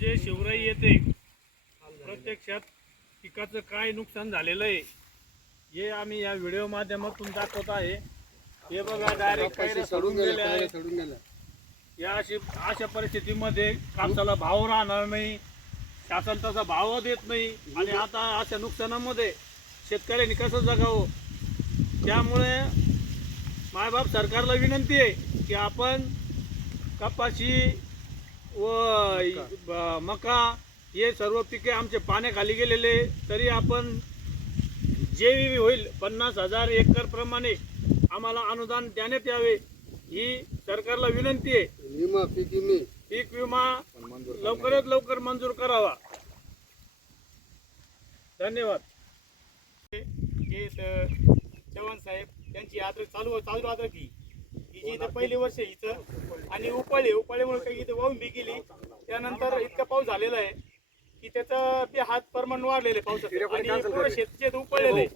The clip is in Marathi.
जे शिवराई येते प्रत्यक्षात पिकाचं काय नुकसान झालेलं आहे हे आम्ही या व्हिडिओ माध्यमातून दाखवत आहे। हे बघा डायरेक्ट काय सोडून गेले आहे। या अशा परिस्थितीमध्ये कापसाला भाव राहणार नाही, शासन तसा भाव देत नाही आणि आता अशा नुकसानामध्ये शेतकऱ्यांनी कसं जगावं। त्यामुळे मायबाप सरकारला विनंती आहे की आपण कपाशी व मका हे सर्व पिके आमचे पाण्याखाली गेलेले तरी आपण जे होईल 50,000 एकर प्रमाणे आम्हाला अनुदान देण्यात यावे ही सरकारला विनंती आहे। पीक विमा लवकरात लवकर मंजूर करावा। धन्यवाद। चव्हाण साहेब त्यांची यात्रा चालू यात्रा ती जी इथं पहिली वर्ष इथं आणि उपाळीमुळे काही इथं वाहून बी गेली। त्यानंतर इतका पाऊस झालेला आहे की त्याचा ते हात प्रमाण वाढलेले पावसाचे आणि पूर्ण शेतचे उपाळलेले